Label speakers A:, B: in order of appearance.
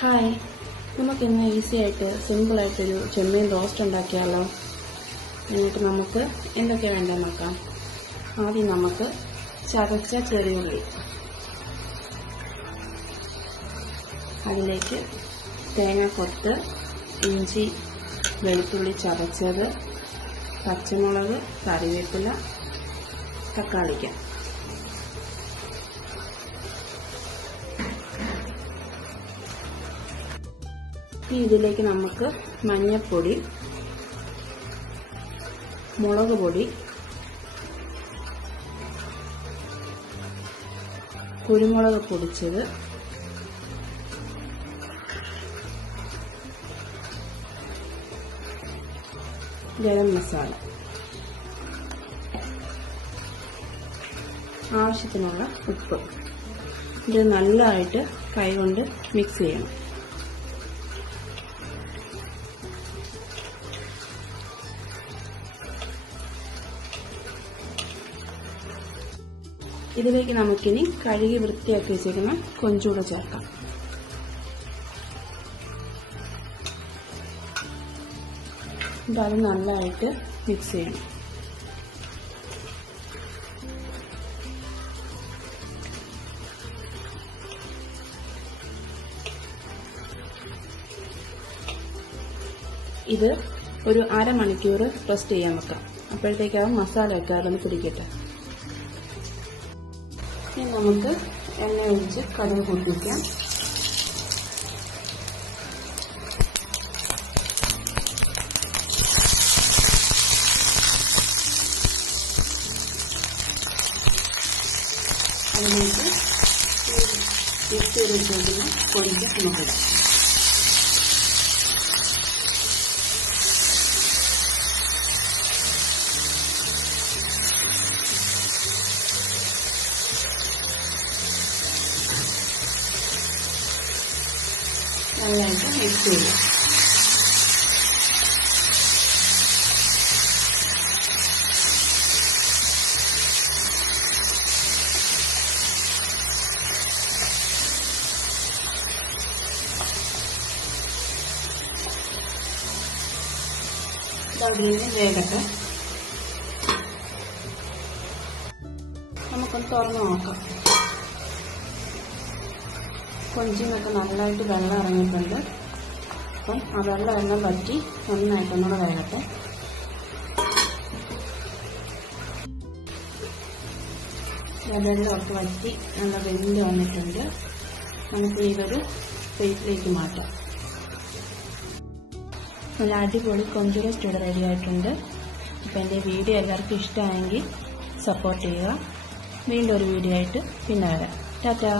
A: Hi. നമുക്കിന്ന് easy ആയിട്ട് സിമ്പിളായിട്ടൊരു ചെമ്മീൻ roast ഉണ്ടാക്കിയാലോ? എന്നിട്ട് നമുക്ക് എന്തൊക്കെ വേണ്ടത് നോക്കാം. ആദ്യം നമുക്ക് ചതച്ച ചെറിയുള്ളി അതിലേക്ക് തേങ്ങ കൊത്ത് ഇഞ്ചി വെളുത്തുള്ളി ചതച്ചത് പച്ചമുളക് കറിവേപ്പില തക്കാളിക്ക. ഈ ഇതിലേക്ക് നമുക്ക് മഞ്ഞൾപ്പൊടി മുളക് പൊടി കുരുമുളക് പൊടിച്ചത് ഗരം മസാല. ആവശ്യത്തിനുള്ള ഉപ്പ്. ഇത് നല്ലതായിട്ട് കൈകൊണ്ട് മിക്സ് ചെയ്യണം. ഇതിലേക്ക് നമുക്കിനി കഴുകി വൃത്തിയാക്കി വെച്ചേക്കുന്ന കൊഞ്ചൂടെ ചേർക്കാം. ഇത് അത് നല്ലതായിട്ട് മിക്സ് ചെയ്യണം. ഇത് ഒരു അരമണിക്കൂർ റെസ്റ്റ് ചെയ്യാൻ വെക്കാം. അപ്പോഴത്തേക്ക് ആ മസാല ഒക്കെ പിടിക്കട്ടെ. ഇനി നമുക്ക് എണ്ണ ഒഴിച്ച് കടുക് പൊട്ടിക്കാം അതിലേക്ക് മിക്സ് ചെയ്ത് വെച്ചിരിക്കുന്ന നമുക്കിടാം നന്നായിട്ട് മിക്സ് ചെയ്യുക ഇതവിടെയും വേഗട്ടെ നമുക്കൊന്ന് തുറന്ന് നോക്കാം. കൊഞ്ചിനൊക്കെ നല്ലതായിട്ട് വെള്ളം ഇറങ്ങിയിട്ടുണ്ട്. അപ്പം ആ വെള്ളം എല്ലാം പറ്റി നന്നായിട്ടൊന്നുകൂടെ വേകട്ടെ വെള്ളമൊക്കെ വറ്റി നല്ല വെന്ത് വന്നിട്ടുണ്ട്. നമുക്ക് ഇതൊരു പ്ലേറ്റിലേക്ക് മാറ്റാം. നല്ല അടിപൊളി കൊഞ്ച് റോസ്റ്റ് ഇവിടെ റെഡി ആയിട്ടുണ്ട്. അപ്പോൾ എന്റെ വീഡിയോ എല്ലാവർക്കും ഇഷ്ടമായെങ്കിൽ സപ്പോർട്ട് ചെയ്യുക. വീണ്ടും ഒരു വീഡിയോ ആയിട്ട് പിന്നെ വരാം. ടാറ്റാ.